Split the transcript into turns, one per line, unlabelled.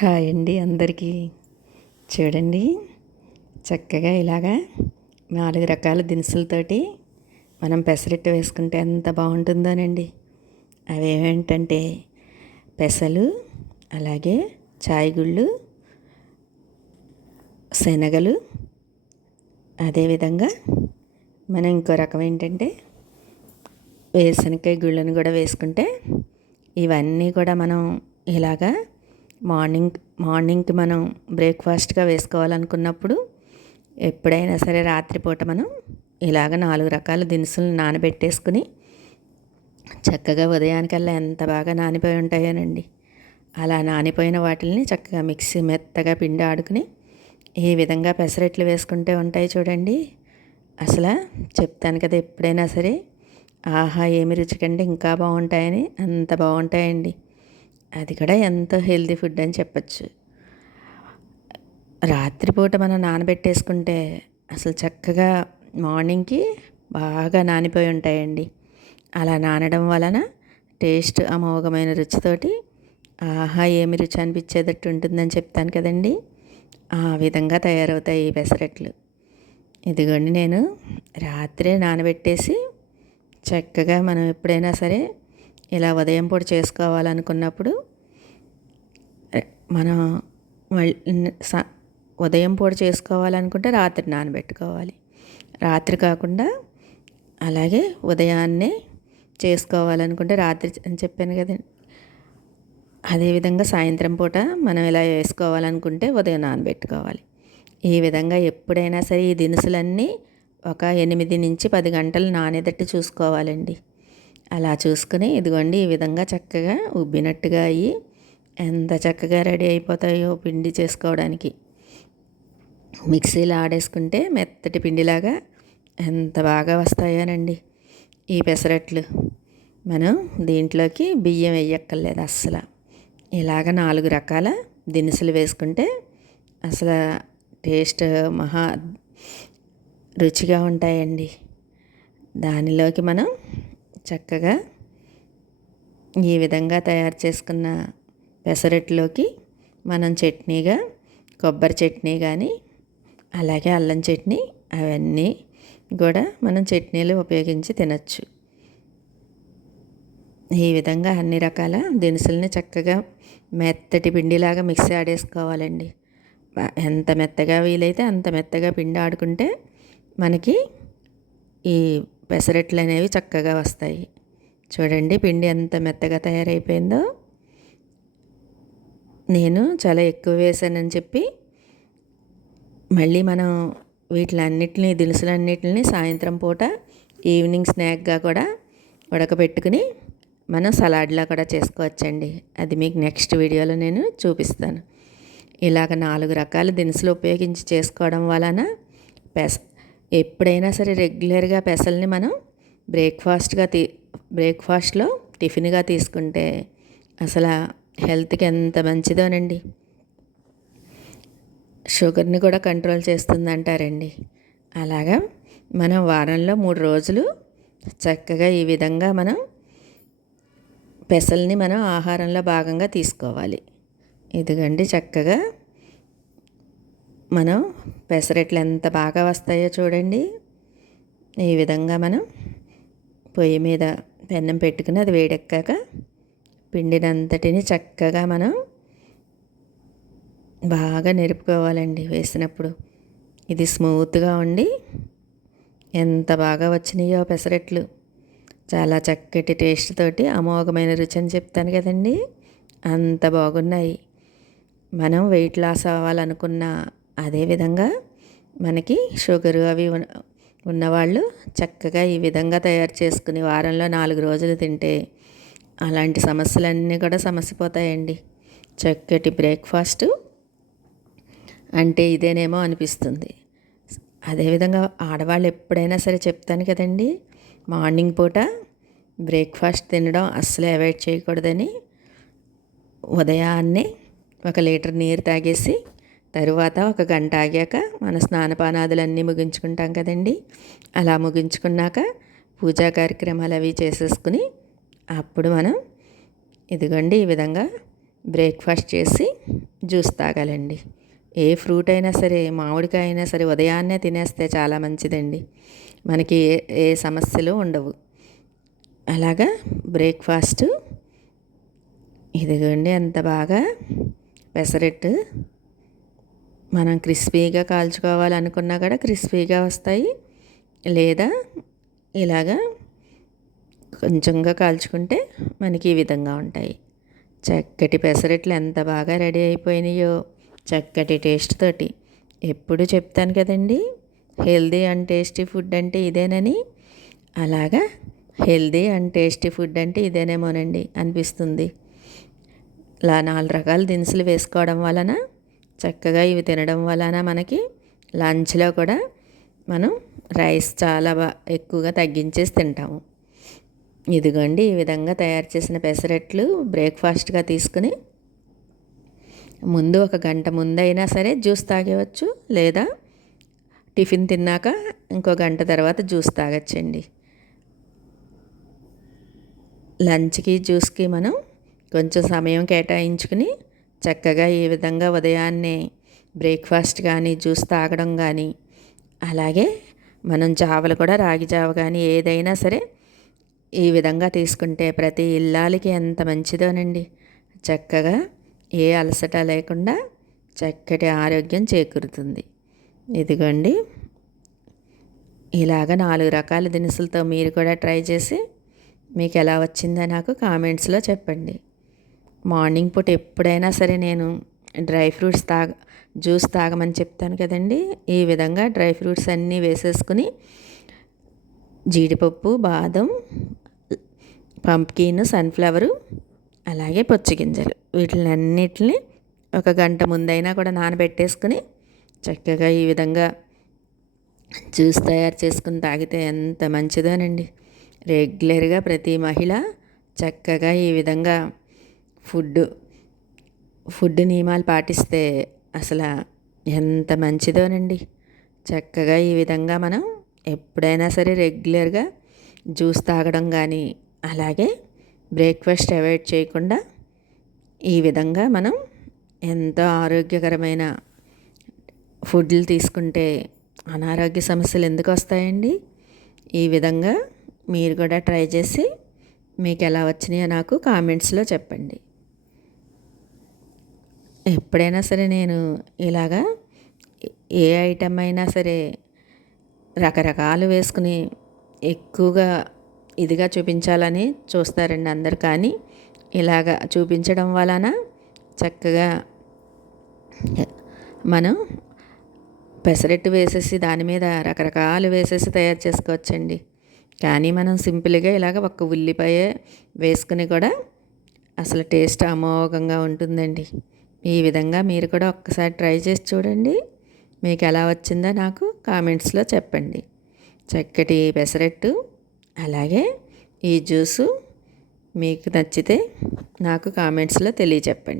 Hi అండి అందరికీ. చూడండి చక్కగా ఇలాగా నాలుగు రకాల దినుసులతోటి మనం పెసరట్టు వేసుకుంటే ఎంత బాగుంటుందోనండి. అవి ఏమేంటంటే పెసలు అలాగే చాయగుళ్ళు శనగలు అదేవిధంగా మనం ఇంకో రకం ఏంటంటే వేసనకాయ గుళ్ళను కూడా వేసుకుంటే ఇవన్నీ కూడా మనం ఇలాగా మార్నింగ్ మార్నింగ్కి మనం బ్రేక్ఫాస్ట్గా వేసుకోవాలనుకున్నప్పుడు ఎప్పుడైనా సరే రాత్రిపూట మనం ఇలాగ నాలుగు రకాల దినుసులు నానబెట్టేసుకుని చక్కగా ఉదయానికల్లా ఎంత బాగా నానిపోయి ఉంటాయోనండి. అలా నానిపోయిన వాటిని చక్కగా మిక్సీ మెత్తగా పిండి ఆడుకుని ఈ విధంగా పెసరట్లు వేసుకుంటే ఉంటాయి చూడండి. అసలు చెప్తాను కదా ఎప్పుడైనా సరే ఆహా ఏమి రుచికండి ఇంకా బాగుంటాయని అంత బాగుంటాయండి. అది కూడా ఎంతో హెల్తీ ఫుడ్ అని చెప్పచ్చు. రాత్రిపూట మనం నానబెట్టేసుకుంటే అసలు చక్కగా మార్నింగ్కి బాగా నానిపోయి ఉంటాయండి. అలా నానడం వలన టేస్ట్ అమోఘమైన రుచితోటి ఆహా ఏమి రుచి అనిపించేటట్టు ఉంటుందని చెప్తాను కదండి. ఆ విధంగా తయారవుతాయి ఈ పెసరట్లు. ఇదిగోండి నేను రాత్రే నానబెట్టేసి చక్కగా మనం ఎప్పుడైనా సరే ఇలా ఉదయం పూట చేసుకోవాలనుకున్నప్పుడు మనం ఉదయం పూట చేసుకోవాలనుకుంటే రాత్రి నానబెట్టుకోవాలి. రాత్రి కాకుండా అలాగే ఉదయాన్నే చేసుకోవాలనుకుంటే రాత్రి అని చెప్పాను కదండి అదేవిధంగా సాయంత్రం పూట మనం ఇలా వేసుకోవాలనుకుంటే ఉదయం నానబెట్టుకోవాలి. ఈ విధంగా ఎప్పుడైనా సరే ఈ దినుసులన్నీ ఒక ఎనిమిది నుంచి పది గంటలు నానేదట్టు చూసుకోవాలండి. అలా చూసుకుని ఇదిగోండి ఈ విధంగా చక్కగా ఉబ్బినట్టుగా అయ్యి ఎంత చక్కగా రెడీ అయిపోతాయో పిండి చేసుకోవడానికి. మిక్సీలో ఆడేసుకుంటే మెత్తటి పిండిలాగా ఎంత బాగా వస్తాయోనండి ఈ పెసరట్లు. మనం దీంట్లోకి బియ్యం వేయక్కర్లేదు అస్సలు. ఇలాగ నాలుగు రకాల దినుసులు వేసుకుంటే అసలు టేస్ట్ మహా రుచిగా ఉంటాయండి. దానిలోకి మనం చక్కగా ఈ విధంగా తయారు చేసుకున్న పెసరట్లోకి మనం చట్నీగా కొబ్బరి చట్నీ కానీ అలాగే అల్లం చట్నీ అవన్నీ కూడా మనం చట్నీలు ఉపయోగించి తినచ్చు. ఈ విధంగా అన్ని రకాల దినుసుల్ని చక్కగా మెత్తటి పిండిలాగా మిక్సీ ఆడేసుకోవాలండి. ఎంత మెత్తగా వీలైతే అంత మెత్తగా పిండి ఆడుకుంటే మనకి ఈ పెసరట్లు అనేవి చక్కగా వస్తాయి. చూడండి పిండి ఎంత మెత్తగా తయారైపోయిందో. నేను చాలా ఎక్కువ వేసానని చెప్పి మళ్ళీ మనం వీటిలన్నిటిని దినుసులన్నిటిని సాయంత్రం పూట ఈవినింగ్ స్నాక్గా కూడా ఉడకబెట్టుకుని మనం సలాడ్లా కూడా చేసుకోవచ్చండి. అది మీకు నెక్స్ట్ వీడియోలో నేను చూపిస్తాను. ఇలాగ నాలుగు రకాల దినుసులు ఉపయోగించి చేసుకోవడం వలన పెస ఎప్పుడైనా సరే రెగ్యులర్గా పెసల్ని మనం బ్రేక్ఫాస్ట్గా తీ బ్రేక్ఫాస్ట్లో టిఫిన్గా తీసుకుంటే అసలు హెల్త్కి ఎంత మంచిదోనండి. షుగర్ని కూడా కంట్రోల్ చేస్తుందంటారండి. అలాగా మనం వారంలో మూడు రోజులు చక్కగా ఈ విధంగా మనం పెసల్ని మనం ఆహారంలో భాగంగా తీసుకోవాలి. ఇదిగండి చక్కగా మనం పెసరట్లు ఎంత బాగా వస్తాయో చూడండి. ఈ విధంగా మనం పొయ్యి మీద పెన్నం పెట్టుకుని అది వేడెక్కాక పిండినంతటిని చక్కగా మనం బాగా నిరుపుకోవాలండి వేసినప్పుడు. ఇది స్మూత్గా ఉండి ఎంత బాగా వచ్చినాయో పెసరట్లు. చాలా చక్కటి టేస్ట్ తోటి అమోఘమైన రుచి అని చెప్తాను కదండి. అంత బాగున్నాయి. మనం వెయిట్ లాస్ అవ్వాలనుకున్న అదేవిధంగా మనకి షుగరు అవి ఉన్నవాళ్ళు చక్కగా ఈ విధంగా తయారు చేసుకుని వారంలో నాలుగు రోజులు తింటే అలాంటి సమస్యలన్నీ కూడా సమసిపోతాయండి. చక్కటి బ్రేక్ఫాస్ట్ అంటే ఇదేనేమో అనిపిస్తుంది. అదేవిధంగా ఆడవాళ్ళు ఎప్పుడైనా సరే చెప్తాను కదండి మార్నింగ్ పూట బ్రేక్ఫాస్ట్ తినడం అస్సలు అవాయిడ్ చేయకూడదని ఉదయాన్నే ఒక లీటర్ నీరు తాగేసి తరువాత ఒక గంట ఆగాక మన స్నానపానాదులన్నీ ముగించుకుంటాం కదండి. అలా ముగించుకున్నాక పూజా కార్యక్రమాలు అవి చేసేసుకుని అప్పుడు మనం ఇదిగోండి ఈ విధంగా బ్రేక్ఫాస్ట్ చేసి జ్యూస్ తాగాలండి. ఏ ఫ్రూట్ అయినా సరే మామిడికాయ అయినా సరే ఉదయాన్నే తినేస్తే చాలా మంచిదండి. మనకి ఏ ఏ సమస్యలు ఉండవు. అలాగా బ్రేక్ఫాస్ట్ ఇదిగోండి ఎంత బాగా పెసరెట్టు మనం క్రిస్పీగా కాల్చుకోవాలనుకున్నా కూడా క్రిస్పీగా వస్తాయి. లేదా ఇలాగా కొంచెంగా కాల్చుకుంటే మనకి ఈ విధంగా ఉంటాయి. చక్కటి పెసరట్లు ఎంత బాగా రెడీ అయిపోయినాయో చక్కటి టేస్ట్ తోటి. ఎప్పుడు చెప్తాను కదండి హెల్దీ అండ్ టేస్టీ ఫుడ్ అంటే ఇదేనని. అలాగా హెల్దీ అండ్ టేస్టీ ఫుడ్ అంటే ఇదేనేమోనండి అనిపిస్తుంది. ఇలా నాలుగు రకాల దినుసులు వేసుకోవడం వలన చక్కగా ఇవి తినడం వలన మనకి లంచ్లో కూడా మనం రైస్ చాలా బా ఎక్కువగా తగ్గించేసి తింటాము. ఇదిగోండి ఈ విధంగా తయారు చేసిన పెసరట్లు బ్రేక్ఫాస్ట్గా తీసుకుని ముందు ఒక గంట ముందైనా సరే జ్యూస్ తాగేవచ్చు లేదా టిఫిన్ తిన్నాక ఇంకో గంట తర్వాత జ్యూస్ తాగొచ్చండి. లంచ్కి జ్యూస్కి మనం కొంచెం సమయం కేటాయించుకుని చక్కగా ఈ విధంగా ఉదయాన్నే బ్రేక్ఫాస్ట్ కానీ జ్యూస్ తాగడం కానీ అలాగే మనం జావలు కూడా రాగి జావ కానీ ఏదైనా సరే ఈ విధంగా తీసుకుంటే ప్రతి ఇల్లాలకి ఎంత మంచిదోనండి. చక్కగా ఏ అలసట లేకుండా చక్కటి ఆరోగ్యం చేకూరుతుంది. ఇదిగోండి. ఇలాగ నాలుగు రకాల దినుసులతో మీరు కూడా ట్రై చేసి మీకు ఎలా వచ్చిందో నాకు కామెంట్స్లో చెప్పండి. మార్నింగ్ పూట ఎప్పుడైనా సరే నేను డ్రై ఫ్రూట్స్ తాగ జ్యూస్ తాగమని చెప్తాను కదండి. ఈ విధంగా డ్రై ఫ్రూట్స్ అన్నీ వేసేసుకుని జీడిపప్పు బాదం పంప్కిన్ సన్ఫ్లవరు అలాగే గింజలు. వీటిని అన్నిటిని ఒక గంట ముందైనా కూడా నానబెట్టేసుకుని చక్కగా ఈ విధంగా జ్యూస్ తయారు చేసుకుని తాగితే ఎంత మంచిదోనండి. రెగ్యులర్గా ప్రతి మహిళ చక్కగా ఈ విధంగా ఫుడ్ ఫుడ్ నియమాలు పాటిస్తే అసలు ఎంత మంచిదోనండి. చక్కగా ఈ విధంగా మనం ఎప్పుడైనా సరే రెగ్యులర్గా జ్యూస్ తాగడం కానీ అలాగే బ్రేక్ఫాస్ట్ అవాయిడ్ చేయకుండా ఈ విధంగా మనం ఎంతో ఆరోగ్యకరమైన ఫుడ్లు తీసుకుంటే అనారోగ్య సమస్యలు ఎందుకు వస్తాయండి? ఈ విధంగా మీరు కూడా ట్రై చేసి మీకు ఎలా వచ్చినాయో నాకు కామెంట్స్లో చెప్పండి. ఎప్పుడైనా సరే నేను ఇలాగా ఏ ఐటెం అయినా సరే రకరకాలు వేసుకుని ఎక్కువగా ఇదిగా చూపించాలని చూస్తారండి అందరు. కానీ ఇలాగ చూపించడం వలన చక్కగా మనం పెసరెట్టు వేసేసి దాని మీద రకరకాలు వేసేసి తయారు చేసుకోవచ్చండి. కానీ మనం సింపుల్గా ఇలాగ ఒక్క ఉల్లిపాయ వేసుకుని కూడా అసలు టేస్ట్ అమోఘంగా ఉంటుందండి. ఈ విధంగా మీరు కూడా ఒక్కసారి ట్రై చేసి చూడండి. మీకు ఎలా వచ్చిందో నాకు కామెంట్స్లో చెప్పండి. చక్కటి పెసరట్టు అలాగే ఈ జ్యూసు మీకు నచ్చితే నాకు కామెంట్స్లో తెలియచెప్పండి